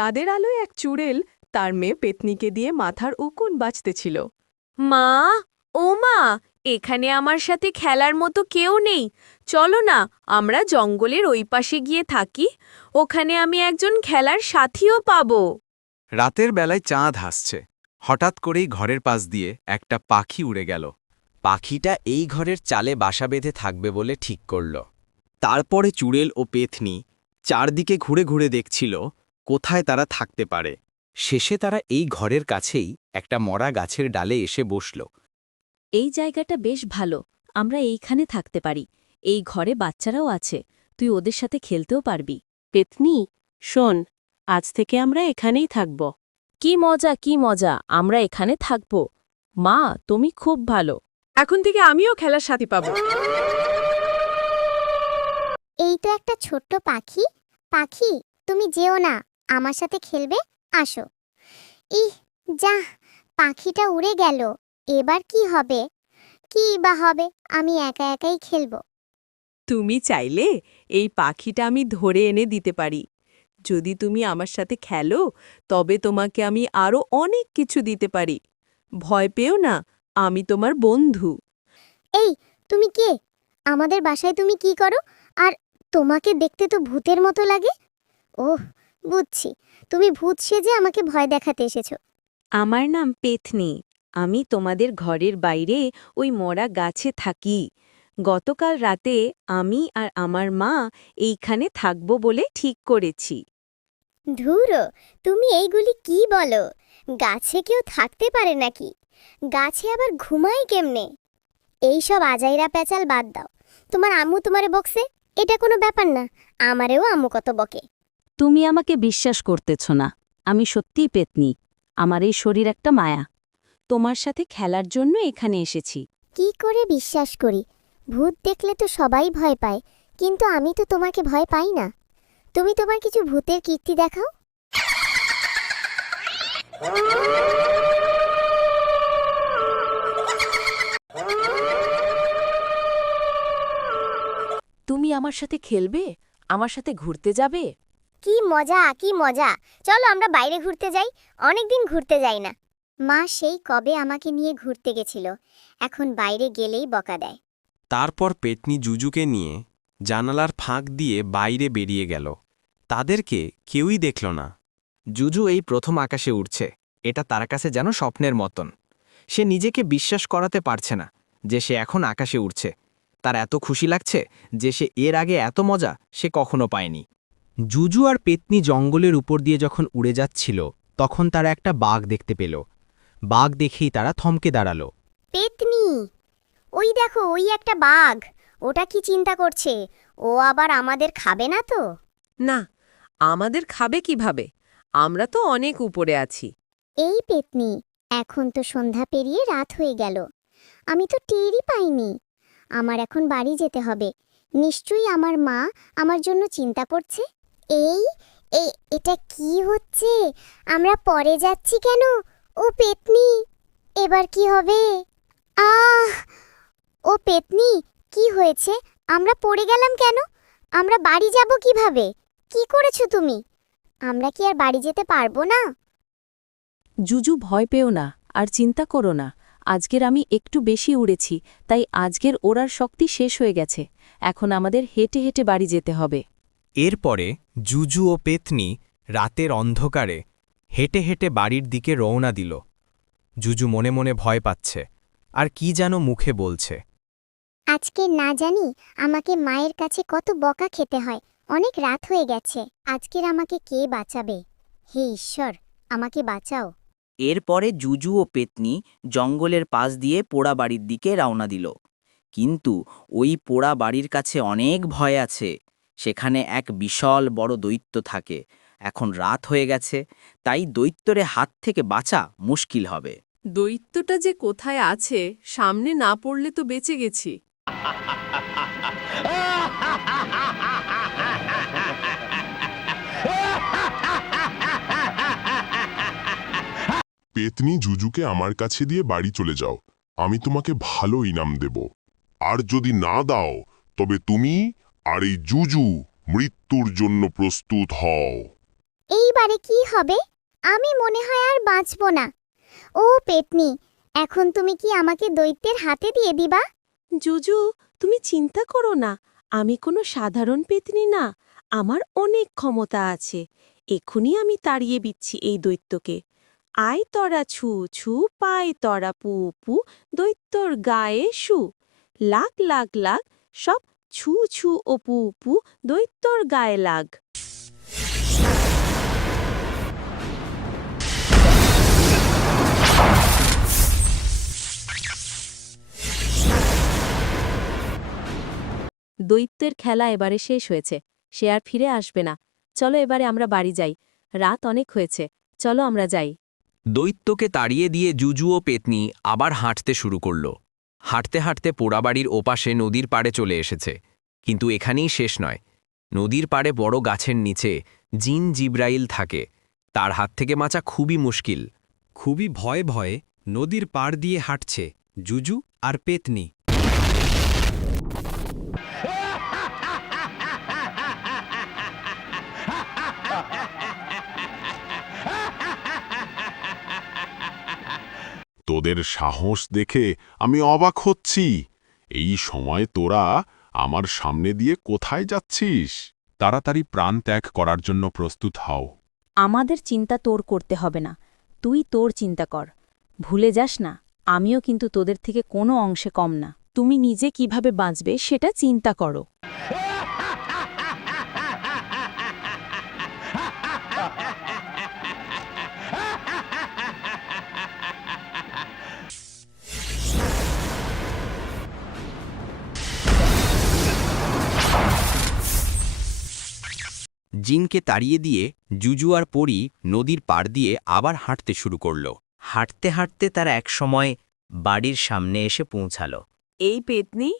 চাঁদের আলোয় এক চুড়েল তার মেয়ে পেতনিকে দিয়ে মাথার উকুন বাঁচতেছিল মা ও মা এখানে আমার সাথে খেলার মতো কেউ নেই। চলো না আমরা জঙ্গলের ওই পাশে গিয়ে থাকি। ওখানে আমি একজন খেলার সাথীও পাবো। রাতের বেলায় চাঁদ হাসছে। হঠাৎ করেই ঘরের পাশ দিয়ে একটা পাখি উড়ে গেল। পাখিটা এই ঘরের চালে বাসা বেঁধে থাকবে বলে ঠিক করল। তারপরে চুড়েল ও পেথনি চারদিকে ঘুরে ঘুরে দেখছিল কোথায় তারা থাকতে পারে। শেষে তারা এই ঘরের কাছেই একটা মরা গাছের ডালে এসে বসল। এই জায়গাটা বেশ ভালো আমরা এইখানে থাকতে পারি। এই ঘরে বাচ্চারাও আছে তুই ওদের সাথে খেলতেও পারবি। পেতনি শোন আজ থেকে আমরা এখানেই থাকব। কি মজা কি মজা আমরা এখানে থাকব। মা তুমি খুব ভালো। এখন থেকে আমিও খেলার সাথী পাবো। এই তো একটা ছোট্ট পাখি। পাখি তুমি যেও না। আমার সাথে খেলবে? আসো। ইহ যা পাখিটা উড়ে গেল। এবার কি হবে? কি বা হবে? আমি একা একাই খেলব। তুমি চাইলে এই পাখিটা আমি ধরে এনে দিতে পারি। যদি তুমি আমার সাথে খেলো তবে তোমাকে আমি আরও অনেক কিছু দিতে পারি। ভয় পেও না আমি তোমার বন্ধু। এই তুমি কে? আমাদের বাসায় তুমি কি করো? আর তোমাকে দেখতে তো ভূতের মতো লাগে। ওহ বুঝছি। তুমি ভূত সেজে আমাকে ভয় দেখাতে এসেছ। আমার নাম পেথনি। আমি তোমাদের ঘরের বাইরে ওই মরা গাছে থাকি। গতকাল রাতে আমি আর আমার মা এইখানে থাকব বলে ঠিক করেছি। ধুরো তুমি এইগুলি কি বলো? গাছে কেউ থাকতে পারে নাকি? গাছে আবার ঘুমায় কেমনে? এইসব আজাইরা প্যাচাল বাদ দাও। তোমার আম্মু তোমারে বকছে এটা কোনো ব্যাপার না। আমারেও আম্মু কত বকে। তুমি আমাকে বিশ্বাস করতেছ না। আমি সত্যিই পেতনি। আমার এই শরীর একটা মায়া। তোমার সাথে খেলার জন্য এখানে এসেছি। কি করে বিশ্বাস করি? ভূত দেখলে তো সবাই ভয় পায় কিন্তু আমি তো তোমাকে ভয় পাই না। তুমি তোমার কিছু ভূতের কীর্তি দেখাও। তুমি আমার সাথে খেলবে? আমার সাথে ঘুরতে যাবে? কি মজা কি মজা। চলো আমরা বাইরে ঘুরতে যাই। অনেকদিন ঘুরতে যাই না। মা সেই কবে আমাকে নিয়ে ঘুরতে গেছিল। এখন বাইরে গেলেই বকা দেয়। তারপর পেতনি জুজুকে নিয়ে জানালার ফাঁক দিয়ে বাইরে বেরিয়ে গেল। তাদেরকে কেউই দেখল না। জুজু এই প্রথম আকাশে উঠছে এটা তার কাছে যেন স্বপ্নের মতন। সে নিজেকে বিশ্বাস করাতে পারছে না যে সে এখন আকাশে উঠছে তার এত খুশি লাগছে যে সে এর আগে এত মজা সে কখনো পায়নি। জুজু আর পেতনি জঙ্গলের উপর দিয়ে যখন উড়ে যাচ্ছিল তখন তারা একটা বাঘ দেখতে পেল। বাঘ দেখেই তারা থমকে দাঁড়াল। পেতনি ওই দেখো ওই একটা বাঘ। ওটা কি চিন্তা করছে? ও আবার আমাদের খাবে না তো? না আমাদের খাবে কীভাবে? আমরা তো অনেক উপরে আছি। এই পেতনি এখন তো সন্ধ্যা পেরিয়ে রাত হয়ে গেল। আমি তো টেরই পাইনি। আমার এখন বাড়ি যেতে হবে। নিশ্চয়ই আমার মা আমার জন্য চিন্তা করছে? এই এই এটা কি হচ্ছে? আমরা পরে যাচ্ছি কেন? ও পেতনি। এবার কি হবে? আহ! ও পেতনি, কি হয়েছে? আমরা পড়ে গেলাম কেন? আমরা বাড়ি যাব কীভাবে? কি করেছ তুমি? আমরা কি আর বাড়ি যেতে পারব না? জুজু ভয় পেও না, আর চিন্তা করো না। আজকের আমি একটু বেশি উড়েছি, তাই আজকের ওড়ার শক্তি শেষ হয়ে গেছে। এখন আমাদের হেঁটে হেঁটে বাড়ি যেতে হবে। এরপরে জুজু ও পেতনি রাতের অন্ধকারে হেঁটে হেঁটে বাড়ির দিকে রওনা দিল। জুজু মনে মনে ভয় পাচ্ছে আর কি যেন মুখে বলছে। আজকে না জানি আমাকে মায়ের কাছে কত বকা খেতে হয় অনেক রাত হয়ে গেছে আজকের আমাকে কে বাঁচাবে? হে ঈশ্বর আমাকে বাঁচাও। এরপরে জুজু ও পেতনি জঙ্গলের পাশ দিয়ে পোড়া বাড়ির দিকে রওনা দিল। কিন্তু ওই পোড়া বাড়ির কাছে অনেক ভয় আছে। সেখানে এক বিশাল বড় দৈত্য থাকে। এখন রাত হয়ে গেছে তাই দৈত্যরে হাত থেকে বাঁচা মুশকিল হবে। দৈত্যটা যে কোথায় আছে সামনে না পড়লে তো বেঁচে গেছি। পেতনি জুজুকে আমার কাছে দিয়ে বাড়ি চলে যাও। আমি তোমাকে ভালো ইনাম দেব। আর যদি না দাও তবে তুমি আর এই জুজু মৃত্যুর জন্য প্রস্তুত হও। এইবারে কি হবে? আমি মনে হয় আর বাঁচব না। ও পেটনি এখন তুমি কি আমাকে দৈত্যের হাতে দিয়ে দিবা? জুজু তুমি চিন্তা করো না। আমি কোনো সাধারণ পেতনি না। আমার অনেক ক্ষমতা আছে। এক্ষুনি আমি তাড়িয়ে দিচ্ছি এই দৈত্যকে। আয় তরা ছু ছু পায় তরা পু পু দৈত্যর গায়ে শু লাগ লাগ লাগ সব ছু ছু ও পু পু দৈত্যর গায়ে লাগ। দৈত্যের খেলা এবারে শেষ হয়েছে। সে আর ফিরে আসবে না। চলো এবারে আমরা বাড়ি যাই। রাত অনেক হয়েছে। চলো আমরা যাই। দৈত্যকে তাড়িয়ে দিয়ে জুজু ও পেতনি আবার হাঁটতে শুরু করল। হাঁটতে হাঁটতে পোড়াবাড়ির ওপাশে নদীর পাড়ে চলে এসেছে। কিন্তু এখানেই শেষ নয়। নদীর পাড়ে বড় গাছের নিচে জিন জিব্রাইল থাকে। তার হাত থেকে মাচা খুবই মুশকিল। খুবই ভয়ে ভয়ে নদীর পাড় দিয়ে হাঁটছে জুজু আর পেতনি। তোদের সাহস দেখে আমি অবাক হচ্ছি। এই সময় তোরা আমার সামনে দিয়ে কোথায় যাচ্ছিস? তাড়াতাড়ি প্রাণ ত্যাগ করার জন্য প্রস্তুত হও। আমাদের চিন্তা তোর করতে হবে না। তুই তোর চিন্তা কর। ভুলে যাস না, আমিও কিন্তু তোদের থেকে কোনো অংশে কম না। তুমি নিজে কীভাবে বাঁচবে সেটা চিন্তা করো। জিনকে তাড়িয়ে দিয়ে জুজু আর পরি নদীর পাড় দিয়ে আবার হাঁটতে শুরু করল। হাঁটতে হাঁটতে তারা একসময় বাড়ির সামনে এসে পৌঁছাল। এই পেতনি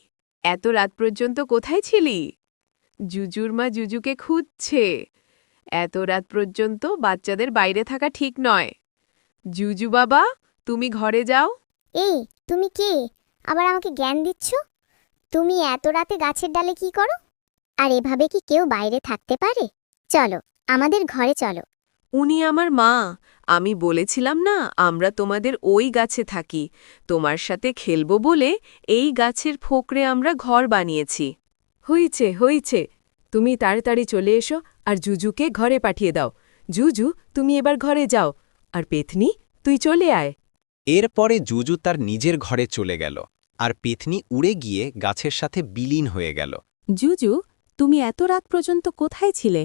এত রাত পর্যন্ত কোথায় ছিলি? জুজুর মা জুজুকে খুঁজছে। এত রাত পর্যন্ত বাচ্চাদের বাইরে থাকা ঠিক নয়। জুজু বাবা তুমি ঘরে যাও। এই তুমি কে? আবার আমাকে জ্ঞান দিচ্ছ? তুমি এত রাতে গাছের ডালে কি করো? আর এভাবে কি কেউ বাইরে থাকতে পারে? চলো আমাদের ঘরে চলো। উনি আমার মা। আমি বলেছিলাম না আমরা তোমাদের ওই গাছে থাকি। তোমার সাথে খেলব বলে এই গাছের ফোকরে আমরা ঘর বানিয়েছি। হয়েছে হয়েছে তুমি তাড়াতাড়ি চলে এসো আর জুজুকে ঘরে পাঠিয়ে দাও। জুজু তুমি এবার ঘরে যাও। আর পেথনি তুই চলে আয়। এরপরে জুজু তার নিজের ঘরে চলে গেল আর পেথনি উড়ে গিয়ে গাছের সাথে বিলীন হয়ে গেল। জুজু তুমি এত রাত পর্যন্ত কোথায় ছিলে?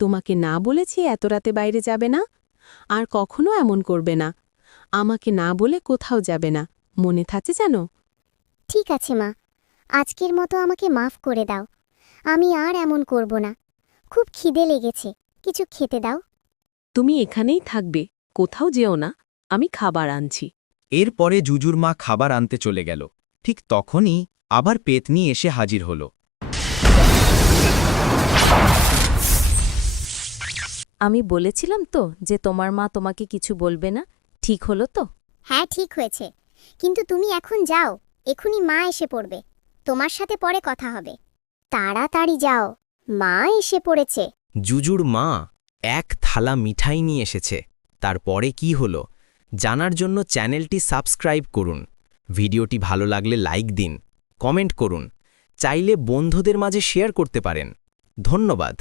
তোমাকে না বলেছি এত রাতে বাইরে যাবে না? আর কখনো এমন করবে না। আমাকে না বলে কোথাও যাবে না। মনে থাকে জানো ঠিক আছে মা। আজকের মতো আমাকে মাফ করে দাও। আমি আর এমন করব না। খুব খিদে লেগেছে। কিছু খেতে দাও। তুমি এখানেই থাকবে। কোথাও যেও না। আমি খাবার আনছি। এরপরে জুজুর মা খাবার আনতে চলে গেল। ঠিক তখনই আবার পেতনি এসে হাজির হল। আমি বলেছিলাম তো যে তোমার মা তোমাকে কিছু বলবে না ঠিক হলো তো? হ্যাঁ ঠিক হয়েছে। কিন্তু তুমি এখন যাও এখুনি মা এসে পড়বে তোমার সাথে পরে কথা হবে। তাড়াতাড়ি যাও মা এসে পড়েছে। জুজুর মা এক থালা মিঠাই নিয়ে এসেছে তারপরে কি হল? জানার জন্য চ্যানেলটি সাবস্ক্রাইব করুন। ভিডিওটি ভালো লাগলে লাইক দিন কমেন্ট করুন চাইলে বন্ধুদের মাঝে শেয়ার করতে পারেন। ধন্যবাদ।